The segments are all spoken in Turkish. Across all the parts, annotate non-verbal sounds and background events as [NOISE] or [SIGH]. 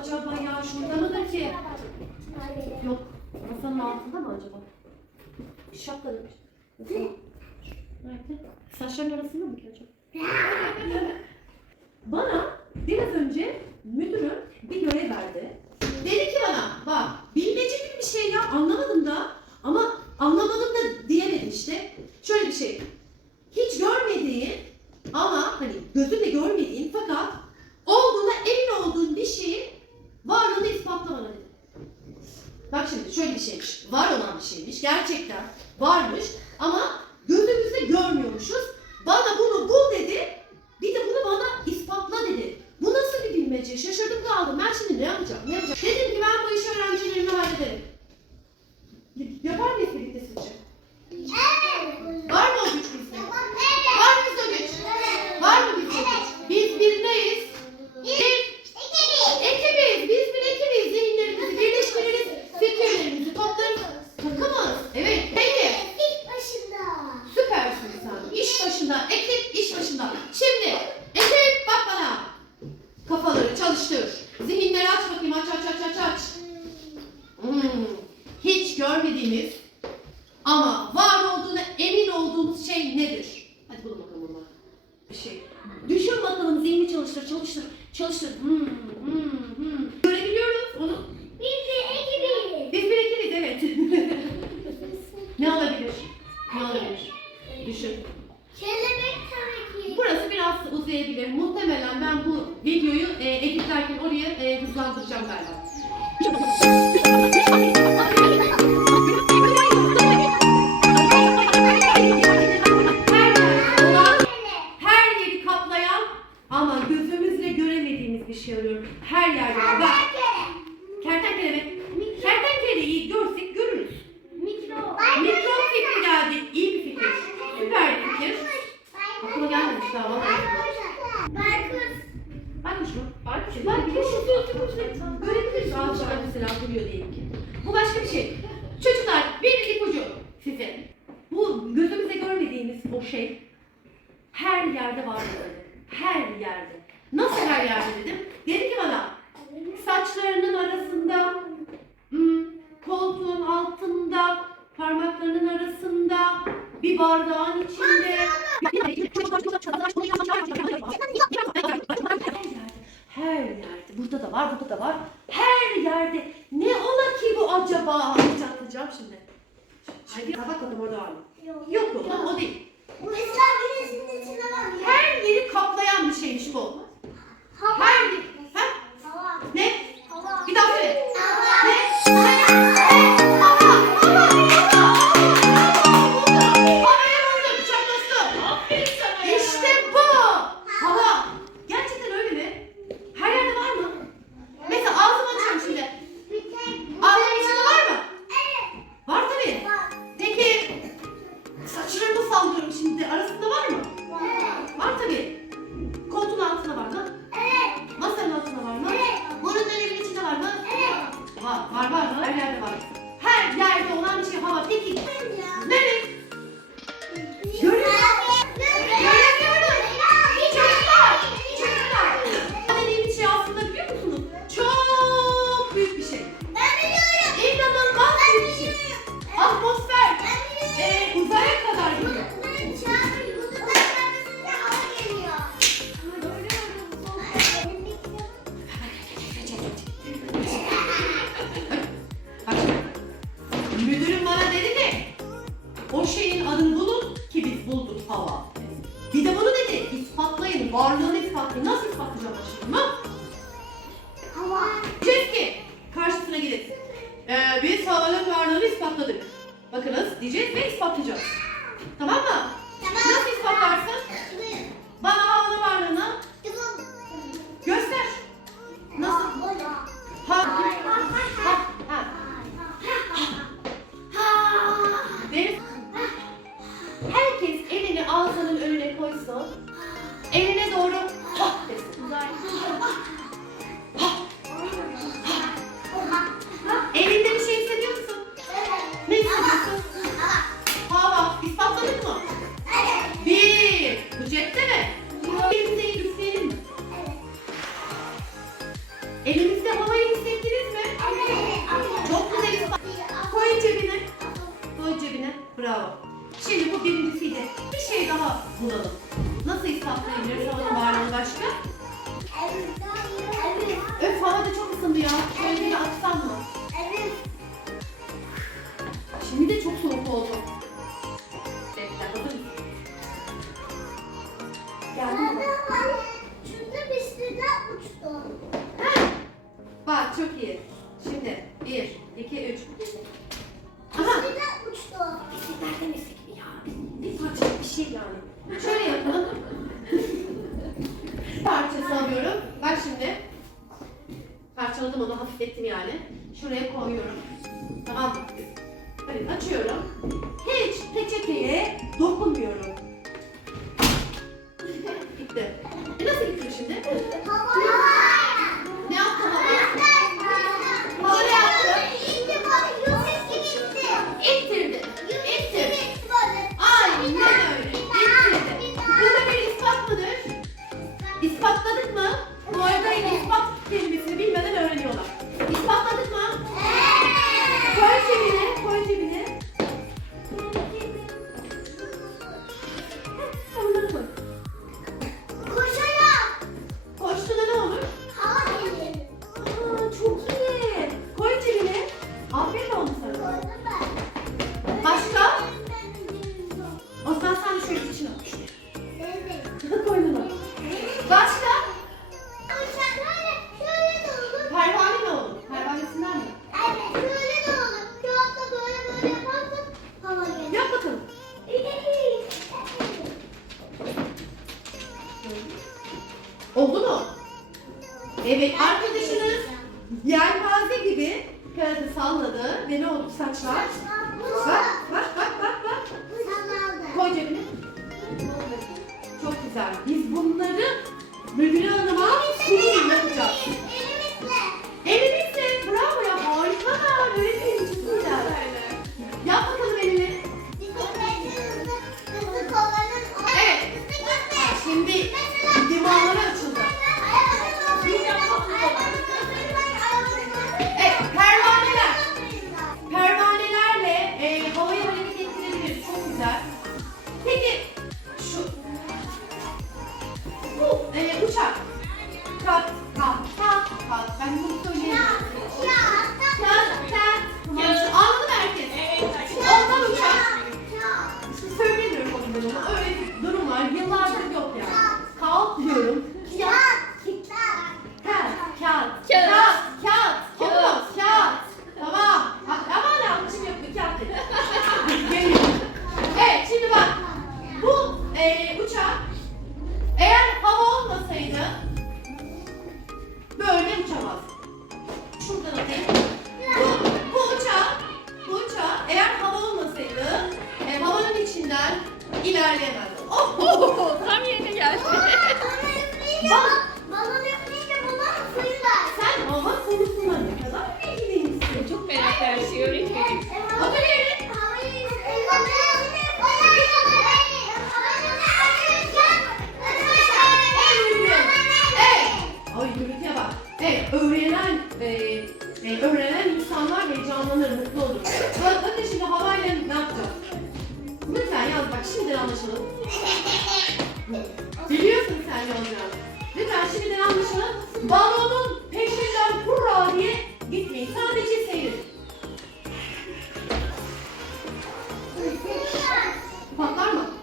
acaba ya? Şurada mıdır ki? Yok. Masanın altında mı acaba? Şapka demiş. Nerede? Saçların arasında mı ki acaba? [LAUGHS] bana biraz önce müdürüm bir görev verdi. Dedi ki bana bak bilmece gibi bir şey ya anlamadım da ama anlamadım da diyemedim işte. Şöyle bir şey. Hiç görmediğin ama hani gözünle görmediğin fakat gerçekten varmış. çalıştır, çalıştır, çalıştır. Hmm, hmm, hmm. Görebiliyoruz onu. olduğu şey her yerde var dedi. Her yerde. Nasıl her yerde dedim. Dedi ki bana saçlarının arasında, hmm, koltuğun altında, parmaklarının arasında, bir bardağın içinde. Her yerde. Burada da var, burada da var. Her yerde. Ne ola ki bu acaba? Anlatacağım şimdi. Haydi bak bakalım orada var mı? Yok. Yok, o değil. Her yeri kaplayan bir şeymiş bu. Her baktı. Nasıl bakacağım aşırıma? Ama... Diyeceğiz karşısına gidip. Ee, biz havalı varlığını ispatladık. Bakınız diyeceğiz ve ispatlayacağız. 보다 더 şey yani. Şöyle yapalım. Parçası alıyorum. Bak şimdi. Parçaladım onu hafiflettim yani. Şuraya koyuyorum. Tamam mı? Hani açıyorum. Yelpaze gibi kağıdı salladı ve ne oldu saçlar? Bak bak bak bak bak. Koy cebine. Çok güzel. Biz bunları Müdür Hanım'a sunum yapacağız. güzel anlaşalım. Biliyorsun sen ne olacağını. Lütfen şimdiden anlaşalım. Balonun peşinden hurra diye gitmeyin. Sadece seyir. Patlar mı?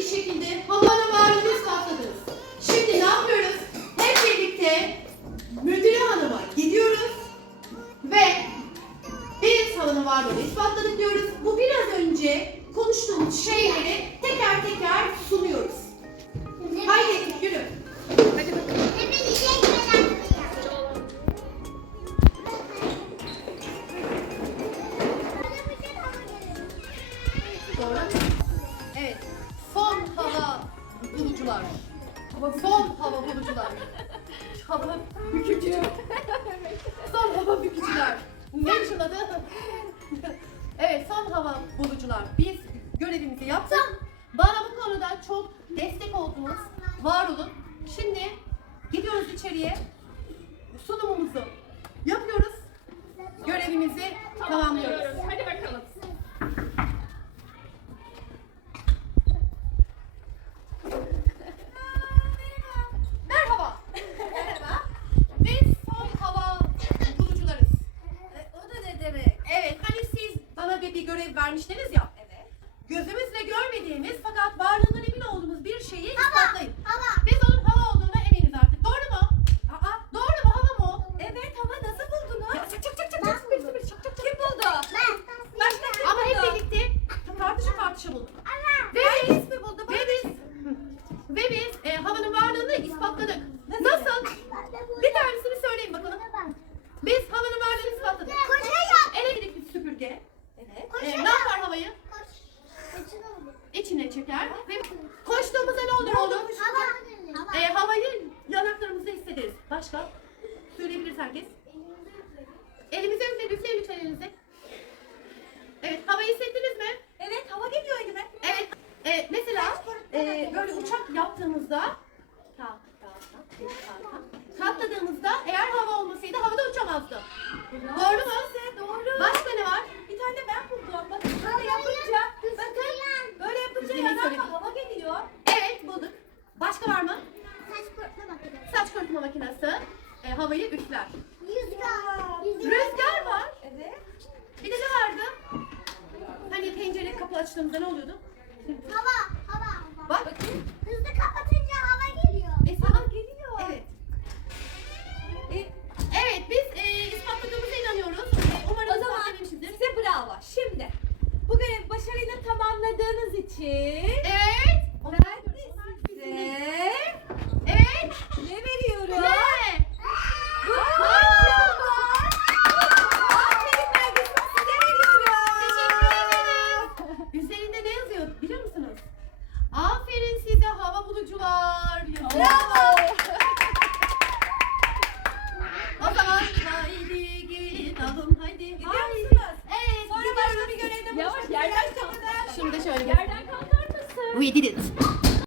bir şekilde havana varlığınızı atladınız. Şimdi ne yapıyoruz? Hep birlikte müdüre hanıma gidiyoruz ve biz havana varlığını ispatladık diyoruz. Bu biraz önce konuştuğumuz şeyleri teker teker sunuyoruz. Haydi yürü. Hadi bakalım. Doğru. Evet. Son hava bulucular. Son hava bulucular. Hava bükücüler. Son hava bükücüler. Neymiş onun adı? evet son hava bulucular. Biz görevimizi yaptık. Bana bu konuda çok destek oldunuz. Var olun. Şimdi gidiyoruz içeriye. Sunumumuzu yapıyoruz. Görevimizi tamamlıyoruz. Hadi bakalım. Merhaba. Merhaba. Biz son hava bulucularız. O da ne demek? Evet, hani siz bana bir, bir görev vermiştiniz ya. Evet. Gözümüzle görmediğimiz fakat varlığından emin olduğumuz bir şeyi ispatlayın. Hava. Biz onun hava olduğuna eminiz artık. Doğru mu? Aa, doğru mu? Hava mı? o? Evet hava nasıl buldunuz? Ya, çak çak çak çak Ben çak. Birisi bir çak çak çak. Kim buldu? Ben. Başka kim Ama hep buldu? birlikte tartışa tartışa bulduk. Ve biz mi buldu? Ve biz ve biz e, havanın varlığını ispatladık. Nasıl? Bir tanesini söyleyin bakalım. Biz havanın varlığını ispatladık. Elektrikli süpürge. Evet. E, ne yapar havayı? İçine çeker ve koştuğumuzda ne olur oğlum? E, havayı yanaklarımızda hissederiz. Başka? Söyleyebiliriz herkes. Elimize üfleyin, üfleyin lütfen elinize. Evet, havayı hissettiniz mi? Evet hava geliyor elime. Evet. E, mesela e, böyle uçak yaptığımızda katladığımızda eğer hava olmasaydı havada uçamazdı. Doğru mu? Doğru. Başka ne var? Bir tane ben buldum. Bakın böyle yapınca. Bakın. Böyle yapınca yanakla hava geliyor. Evet bulduk. Başka var mı? Saç kurutma makinesi e, havayı üfler. Rüzgar var. Evet. Bir de ne vardı? Hani pencere kapı açtığımızda ne oluyordu? Hava, hava. Bak. Bakayım. Hızlı kapatınca hava geliyor. E, hava geliyor. Evet. E, evet biz e, ispatladığımıza inanıyoruz. E, umarım o zaman size bravo. Şimdi bu görevi başarıyla tamamladığınız için. Evet. Ömer.